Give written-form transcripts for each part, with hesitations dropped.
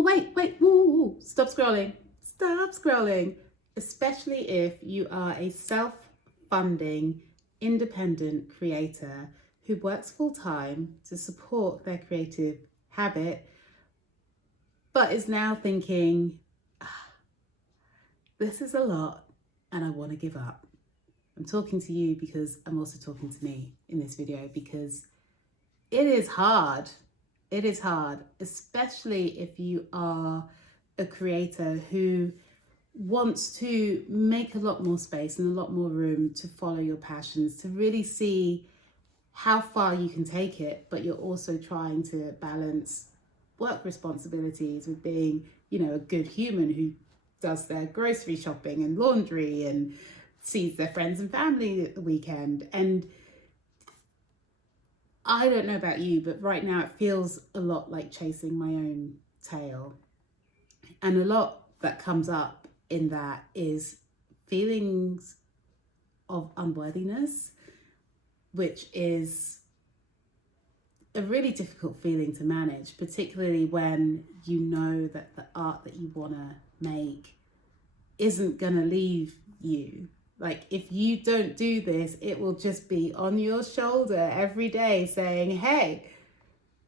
Oh, wait, woo, stop scrolling. Stop scrolling. Especially if you are a self-funding, independent creator who works full-time to support their creative habit, but is now thinking, this is a lot and I want to give up. I'm talking to you because I'm also talking to me in this video, because it is hard. It is hard, especially if you are a creator who wants to make a lot more space and a lot more room to follow your passions, to really see how far you can take it, but you're also trying to balance work responsibilities with being, a good human who does their grocery shopping and laundry and sees their friends and family at the weekend. And I don't know about you, but right now it feels a lot like chasing my own tail. And a lot that comes up in that is feelings of unworthiness, which is a really difficult feeling to manage, particularly when you know that the art that you want to make isn't going to leave you. Like, if you don't do this, it will just be on your shoulder every day saying, hey,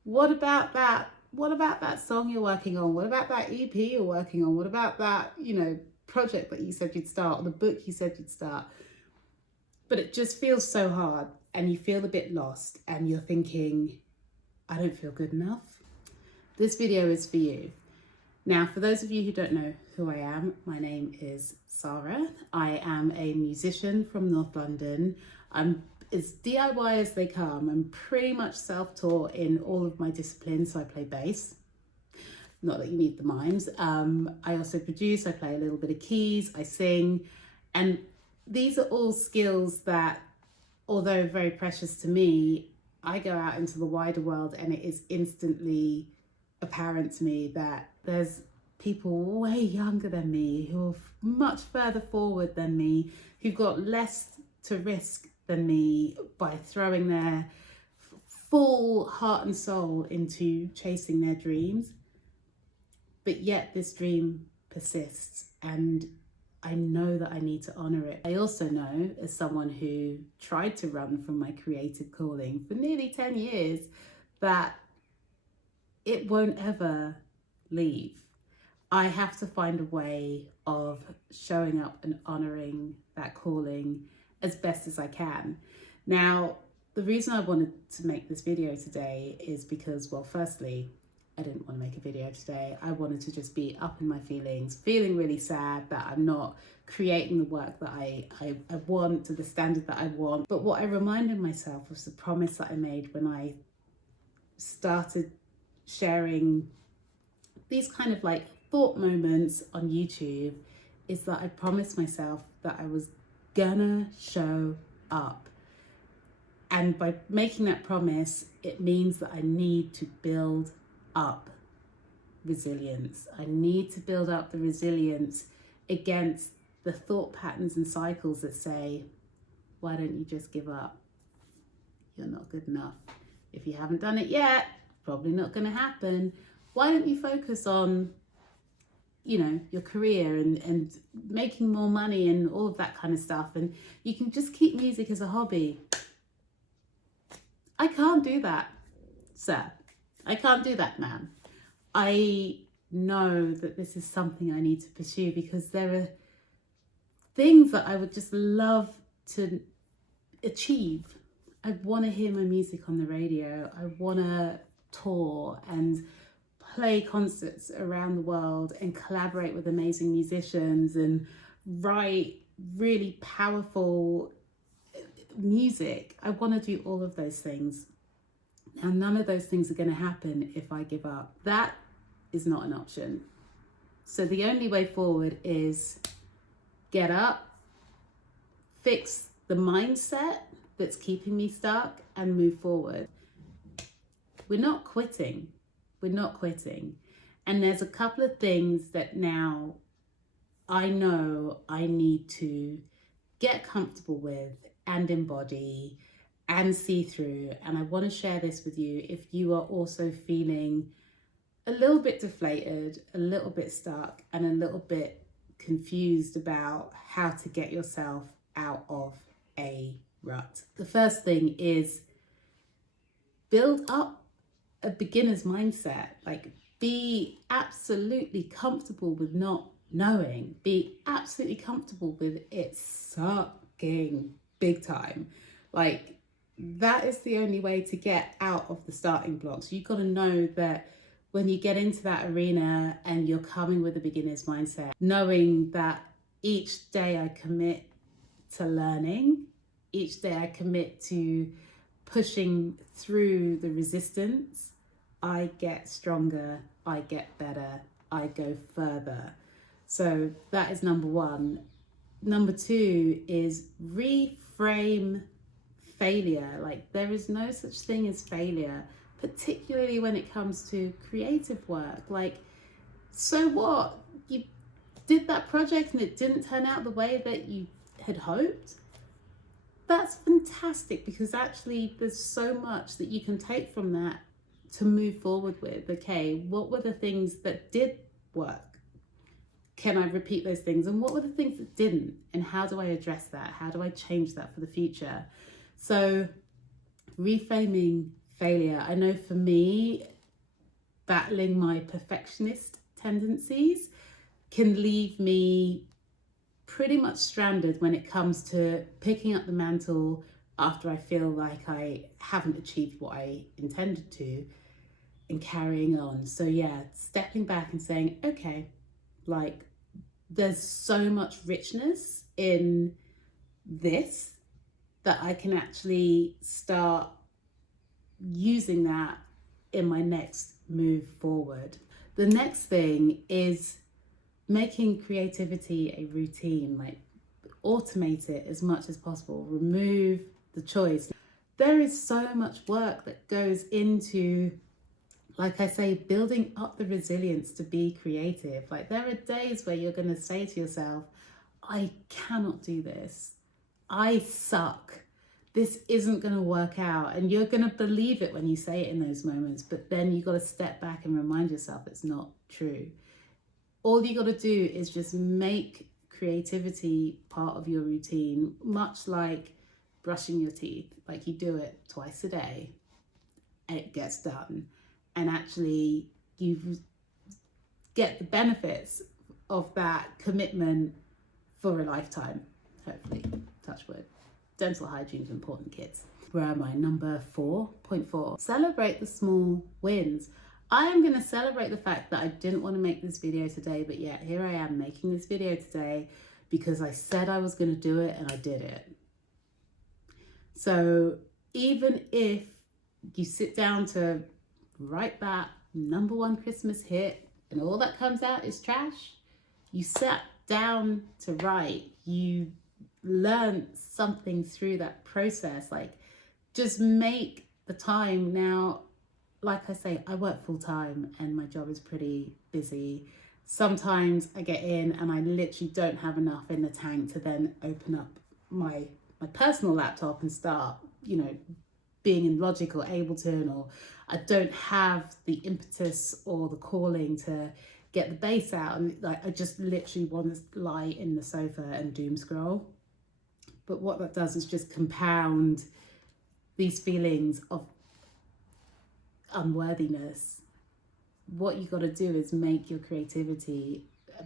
what about that? What about that song you're working on? What about that EP you're working on? What about that, project that you said you'd start, or the book you said you'd start? But it just feels so hard, and you feel a bit lost, and you're thinking, I don't feel good enough. This video is for you. Now, for those of you who don't know who I am, my name is S.A.A.R.A. I am a musician from North London. I'm as DIY as they come. I'm pretty much self-taught in all of my disciplines. So I play bass, not that you need the mimes. I also produce, I play a little bit of keys, I sing. And these are all skills that, although very precious to me, I go out into the wider world and it is instantly apparent to me that there's people way younger than me who are much further forward than me, who've got less to risk than me by throwing their full heart and soul into chasing their dreams. But yet this dream persists, and I know that I need to honour it. I also know, as someone who tried to run from my creative calling for nearly 10 years, that it won't ever leave. I have to find a way of showing up and honouring that calling as best as I can. Now, the reason I wanted to make this video today is because, well, firstly, I didn't want to make a video today. I wanted to just be up in my feelings, feeling really sad that I'm not creating the work that I want to the standard that I want. But what I reminded myself was the promise that I made when I started sharing these kind of like thought moments on YouTube, is that I promised myself that I was gonna show up. And by making that promise, it means that I need to build up resilience. I need to build up the resilience against the thought patterns and cycles that say, why don't you just give up? You're not good enough. If you haven't done it yet, probably not going to happen. Why don't you focus on, your career and making more money and all of that kind of stuff, and you can just keep music as a hobby. I can't do that, sir. I can't do that, ma'am. I know that this is something I need to pursue because there are things that I would just love to achieve. I want to hear my music on the radio. I want to tour and play concerts around the world and collaborate with amazing musicians and write really powerful music. I want to do all of those things. Now, none of those things are going to happen if I give up. That is not an option. So the only way forward is get up, fix the mindset that's keeping me stuck, and move forward. We're not quitting. We're not quitting. And there's a couple of things that now I know I need to get comfortable with and embody and see through. And I want to share this with you if you are also feeling a little bit deflated, a little bit stuck, and a little bit confused about how to get yourself out of a rut. The first thing is build up a beginner's mindset. Like, be absolutely comfortable with not knowing. Be absolutely comfortable with it sucking big time. Like, that is the only way to get out of the starting blocks. You've got to know that when you get into that arena and you're coming with a beginner's mindset, knowing that each day I commit to learning, each day I commit to pushing through the resistance, I get stronger, I get better, I go further. So that is number one. Number two is reframe failure. Like, there is no such thing as failure, particularly when it comes to creative work. Like, so what? You did that project and it didn't turn out the way that you had hoped. That's fantastic, because actually there's so much that you can take from that to move forward with. Okay, what were the things that did work? Can I repeat those things? And what were the things that didn't? And how do I address that? How do I change that for the future? So reframing failure. I know for me, battling my perfectionist tendencies can leave me pretty much stranded when it comes to picking up the mantle after I feel like I haven't achieved what I intended to, and carrying on. So yeah, stepping back and saying, okay, like, there's so much richness in this that I can actually start using that in my next move forward. The next thing is making creativity a routine. Like, automate it as much as possible, remove the choice. There is so much work that goes into, like I say, building up the resilience to be creative. Like, there are days where you're going to say to yourself, I cannot do this, I suck, this isn't going to work out, and you're going to believe it when you say it in those moments, but then you got to step back and remind yourself it's not true. All you got to do is just make creativity part of your routine, much like brushing your teeth. Like, you do it twice a day and it gets done, and actually you get the benefits of that commitment for a lifetime, hopefully. Touch wood. Dental hygiene is important, kids. Where am I? Number 4.4. Celebrate the small wins. I am going to celebrate the fact that I didn't want to make this video today, but yet here I am making this video today because I said I was going to do it and I did it. So even if you sit down to write that number one Christmas hit and all that comes out is trash, you sat down to write, you learned something through that process. Like, just make the time. Now, like I say, I work full time and my job is pretty busy. Sometimes I get in and I literally don't have enough in the tank to then open up my personal laptop and start, being in Logic or Ableton, or I don't have the impetus or the calling to get the bass out, and like, I just literally want to lie in the sofa and doom scroll. But what that does is just compound these feelings of unworthiness. What you got to do is make your creativity a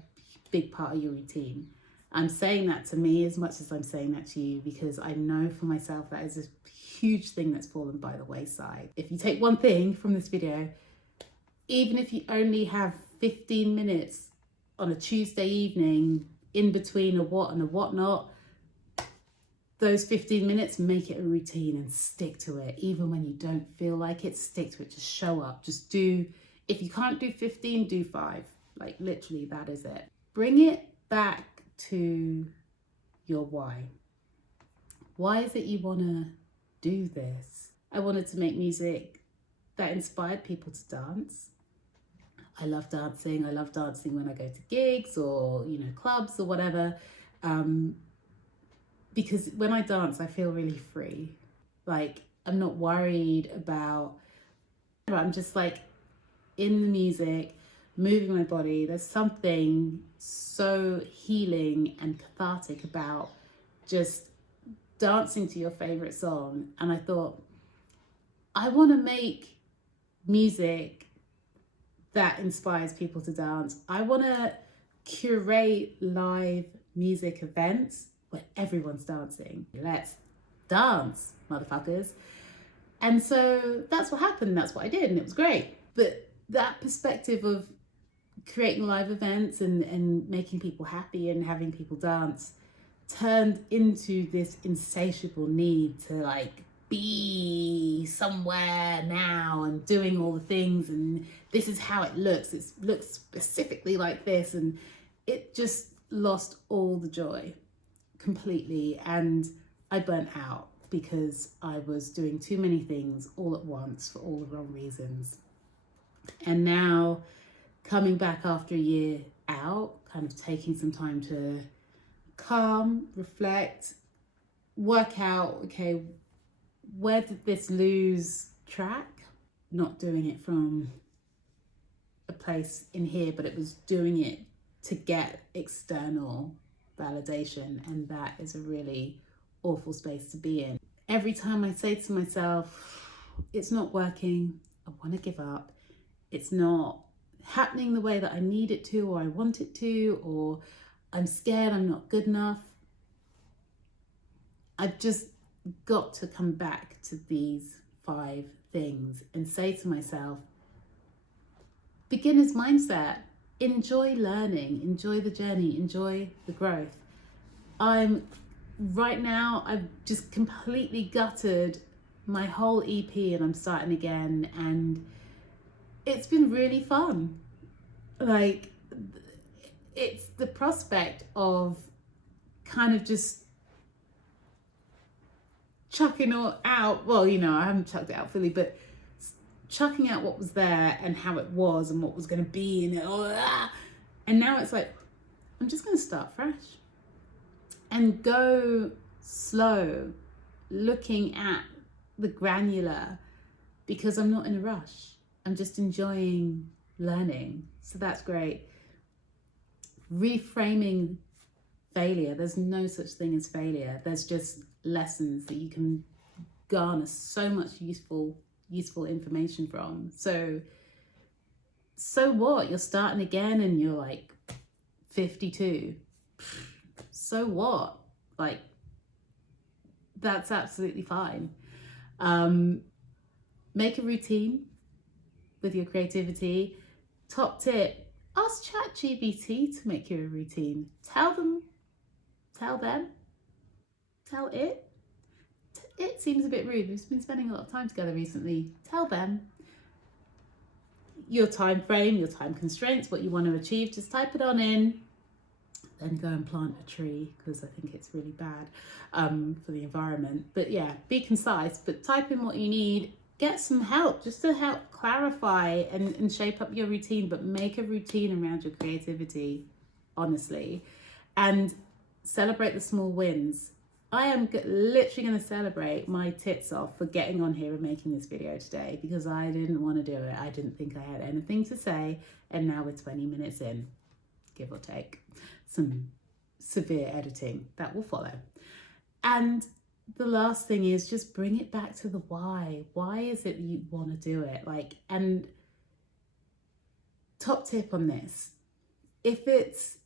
big part of your routine. I'm saying that to me as much as I'm saying that to you, because I know for myself that is a huge thing that's fallen by the wayside. If you take one thing from this video, even if you only have 15 minutes on a Tuesday evening in between a what and a whatnot, those 15 minutes, make it a routine and stick to it. Even when you don't feel like it, stick to it. Just show up. Just do, if you can't do 15, do 5. Like, literally, that is it. Bring it back to your why. Why is it you want to do this? I wanted to make music that inspired people to dance. I love dancing. I love dancing when I go to gigs or, clubs or whatever. Because when I dance, I feel really free. Like, I'm not worried about, I'm just like, in the music, moving my body. There's something so healing and cathartic about just dancing to your favorite song. And I thought, I want to make music that inspires people to dance. I want to curate live music events where everyone's dancing. Let's dance, motherfuckers. And so that's what happened. That's what I did. And it was great. But that perspective of creating live events and making people happy and having people dance turned into this insatiable need to like be somewhere now and doing all the things, and this is how it looks. It looks specifically like this, and it just lost all the joy completely. And I burnt out because I was doing too many things all at once for all the wrong reasons. And now coming back after a year out, kind of taking some time to calm, reflect, work out, okay, where did this lose track? Not doing it from a place in here, but it was doing it to get external validation, and that is a really awful space to be in. Every time I say to myself, it's not working, I want to give up, it's not happening the way that I need it to or I want it to, or I'm scared I'm not good enough, I've just got to come back to these 5 things and say to myself, beginner's mindset, enjoy learning, enjoy the journey, enjoy the growth. Right now, I've just completely gutted my whole EP and I'm starting again, and it's been really fun. Like, it's the prospect of kind of just chucking out, well, you know, I haven't chucked it out fully, but chucking out what was there and how it was and what was going to be, and now it's like, I'm just going to start fresh and go slow, looking at the granular, because I'm not in a rush. I'm just enjoying learning. So that's great. Reframing failure. There's no such thing as failure. There's just lessons that you can garner so much useful information from. So what? You're starting again and you're like 52. So what? Like, that's absolutely fine. Make a routine with your creativity. Top tip, ask ChatGPT to make you a routine. Tell it. It seems a bit rude. We've been spending a lot of time together recently. Tell them your time frame, your time constraints, what you want to achieve. Just type it on in, then go and plant a tree, because I think it's really bad for the environment. But yeah, be concise, but type in what you need. Get some help just to help clarify and shape up your routine, but make a routine around your creativity, honestly. And celebrate the small wins. I am literally going to celebrate my tits off for getting on here and making this video today, because I didn't want to do it. I didn't think I had anything to say, and now we're 20 minutes in, give or take. Some severe editing that will follow. And the last thing is just bring it back to the why. Why is it you want to do it? Like, and top tip on this, if it's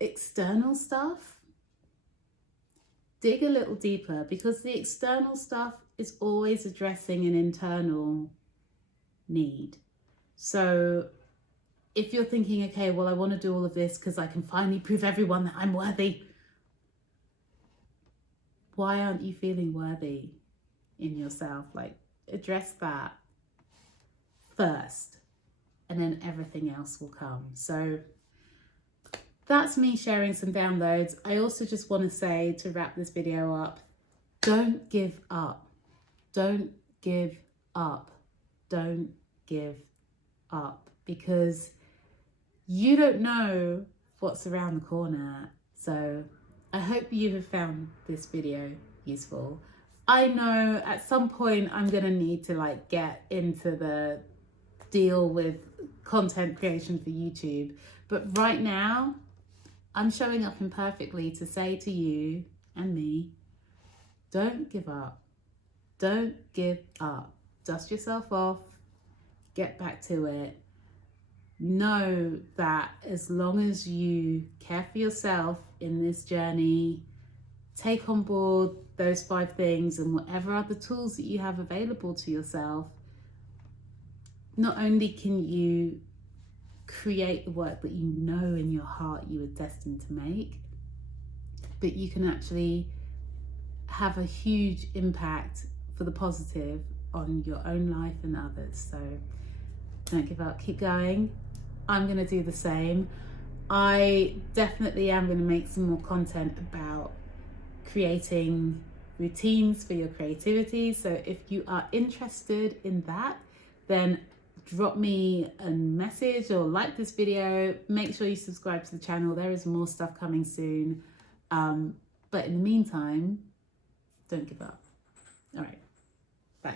external stuff, dig a little deeper, because the external stuff is always addressing an internal need. So if you're thinking, okay, well, I want to do all of this because I can finally prove everyone that I'm worthy, why aren't you feeling worthy in yourself? Like, address that first, and then everything else will come. So that's me sharing some downloads. I also just want to say, to wrap this video up, don't give up. Don't give up. Don't give up, because you don't know what's around the corner. So I hope you have found this video useful. I know at some point I'm gonna need to like get into the deal with content creation for YouTube. But right now, I'm showing up imperfectly to say to you and me, don't give up. Don't give up. Dust yourself off. Get back to it. Know that as long as you care for yourself in this journey, take on board those 5 things and whatever other tools that you have available to yourself, not only can you create the work that you know in your heart you were destined to make, but you can actually have a huge impact for the positive on your own life and others. So don't give up, keep going. I'm going to do the same. I definitely am going to make some more content about creating routines for your creativity. So if you are interested in that, then drop me a message or like this video. Make sure you subscribe to the channel. There is more stuff coming soon. But in the meantime, don't give up. All right, bye.